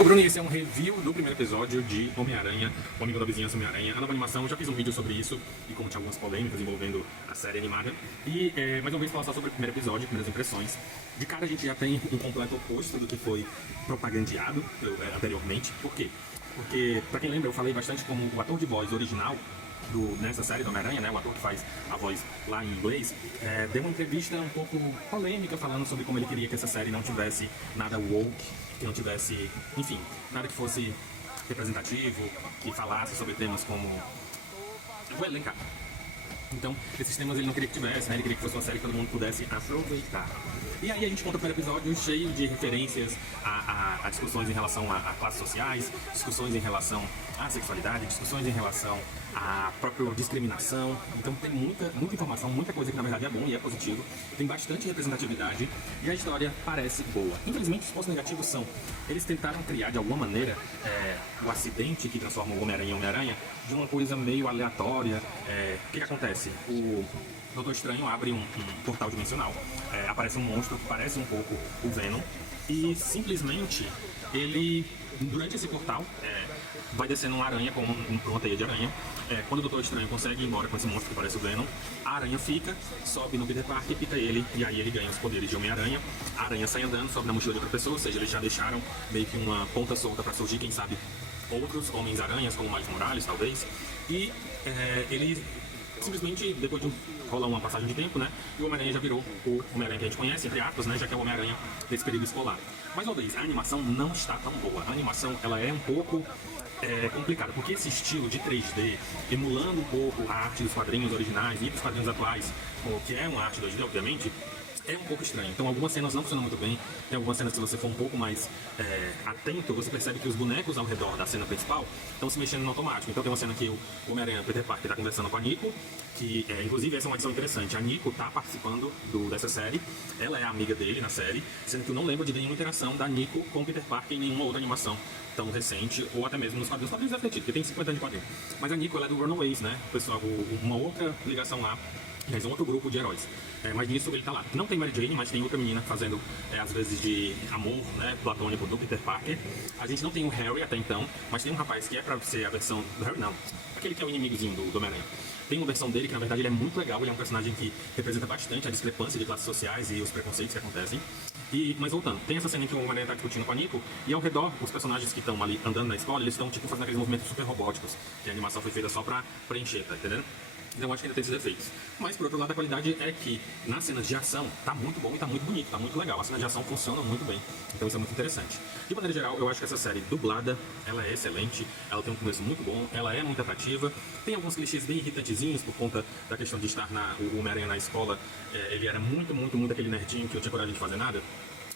Ô Bruno, esse é um review do primeiro episódio de Homem-Aranha, o Amigo da Vizinhança Homem-Aranha, a nova animação. Eu já fiz um vídeo sobre isso e como tinha algumas polêmicas envolvendo a série animada. E mais uma vez falar só sobre o primeiro episódio, primeiras impressões. De cara a gente já tem um completo oposto do que foi propagandeado anteriormente. Por quê? Porque, pra quem lembra, eu falei bastante como o ator de voz original nessa série do Homem-Aranha, né, o ator que faz a voz lá em inglês, deu uma entrevista um pouco polêmica falando sobre como ele queria que essa série não tivesse nada woke, que não tivesse, enfim, nada que fosse representativo, que falasse sobre temas como... Eu vou elencar. Então, esses temas ele não queria que tivesse, né? Ele queria que fosse uma série que todo mundo pudesse aproveitar. E aí a gente conta o primeiro episódio cheio de referências a discussões em relação a classes sociais, discussões em relação à sexualidade, discussões em relação à própria discriminação. Então tem muita informação, muita coisa que na verdade é bom e é positivo. Tem bastante representatividade e a história parece boa. Infelizmente os pontos negativos são, eles tentaram criar de alguma maneira o acidente que transforma o Homem-Aranha em Homem-Aranha de uma coisa meio aleatória. O que acontece? O Doutor Estranho abre um portal dimensional, aparece um monstro que parece um pouco o Venom e simplesmente ele, durante esse portal, vai descendo uma aranha com uma teia de aranha. Quando o Doutor Estranho consegue ir embora com esse monstro que parece o Venom, a aranha fica, sobe no Peter Parker, pica ele e aí ele ganha os poderes de Homem-Aranha. A aranha sai andando, sobe na mochila de outra pessoa, ou seja, eles já deixaram meio que uma ponta solta para surgir, quem sabe, outros Homens-Aranhas, como Miles Morales, talvez. E ele simplesmente, depois de rolar uma passagem de tempo, né, e o Homem-Aranha já virou o Homem-Aranha que a gente conhece, entre aspas, né, já que é o Homem-Aranha desse período escolar. Mas, uma vez, a animação não está tão boa. A animação, ela é um pouco complicada, porque esse estilo de 3D, emulando um pouco a arte dos quadrinhos originais e dos quadrinhos atuais, que é uma arte 2D, obviamente, é um pouco estranho. Então algumas cenas não funcionam muito bem. Tem algumas cenas que, se você for um pouco mais atento, você percebe que os bonecos ao redor da cena principal estão se mexendo no automático. Então tem uma cena que o Homem-Aranha, Peter Parker, está conversando com a Nico, que inclusive essa é uma edição interessante. A Nico está participando dessa série, ela é amiga dele na série, sendo que eu não lembro de nenhuma interação da Nico com o Peter Parker em nenhuma outra animação tão recente, ou até mesmo nos quadrinhos. Os quadrinhos deve ter tido, porque tem 50 anos de quadrinho. Mas a Nico, ela é do Runaways, né? O pessoal, uma outra ligação lá, mas um outro grupo de heróis. Mas nisso ele tá lá. Não tem Mary Jane, mas tem outra menina fazendo, às vezes, de amor, né, platônico do Peter Parker. A gente não tem o Harry até então, mas tem um rapaz que é pra ser a versão do Harry, não. Aquele que é o inimigozinho do Homem-Aranha. Tem uma versão dele que, na verdade, ele é muito legal. Ele é um personagem que representa bastante a discrepância de classes sociais e os preconceitos que acontecem. Mas voltando, tem essa cena em que o Homem-Aranha tá discutindo com a Nico, e ao redor, os personagens que estão ali andando na escola, eles estão, tipo, fazendo aqueles movimentos super robóticos, que a animação foi feita só pra preencher, tá entendendo? Então eu acho que ainda tem esses defeitos. Mas, por outro lado, a qualidade é que nas cenas de ação tá muito bom e tá muito bonito, tá muito legal. As cenas de ação funcionam muito bem, então isso é muito interessante. De maneira geral, eu acho que essa série dublada, ela é excelente, ela tem um começo muito bom, ela é muito atrativa. Tem alguns clichês bem irritantezinhos por conta da questão de estar o Homem-Aranha na escola. Ele era muito aquele nerdinho que não tinha coragem de fazer nada.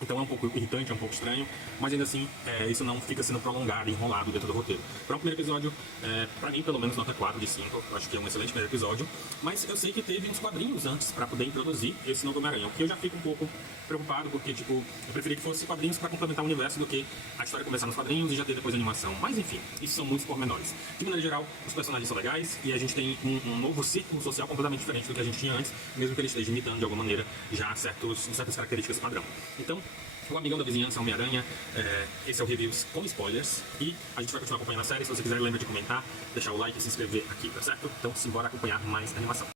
Então é um pouco irritante, é um pouco estranho, mas ainda assim, isso não fica sendo prolongado, enrolado dentro do roteiro. Para um primeiro episódio, pra mim, pelo menos, nota 4 de 5. Eu acho que é um excelente primeiro episódio. Mas eu sei que teve uns quadrinhos antes para poder introduzir esse novo Homem-Aranha, o que eu já fico um pouco preocupado, porque, tipo, eu preferia que fosse quadrinhos para complementar o universo do que a história começar nos quadrinhos e já ter depois a animação. Mas, enfim, isso são muitos pormenores. De maneira geral, os personagens são legais e a gente tem um novo círculo social completamente diferente do que a gente tinha antes, mesmo que ele esteja imitando, de alguma maneira, já certas características padrão. Então, o Amigão da Vizinhança Homem-Aranha, esse é o Reviews com spoilers e a gente vai continuar acompanhando a série. Se você quiser, lembra de comentar, deixar o like e se inscrever aqui, tá certo? Então, simbora acompanhar mais animação.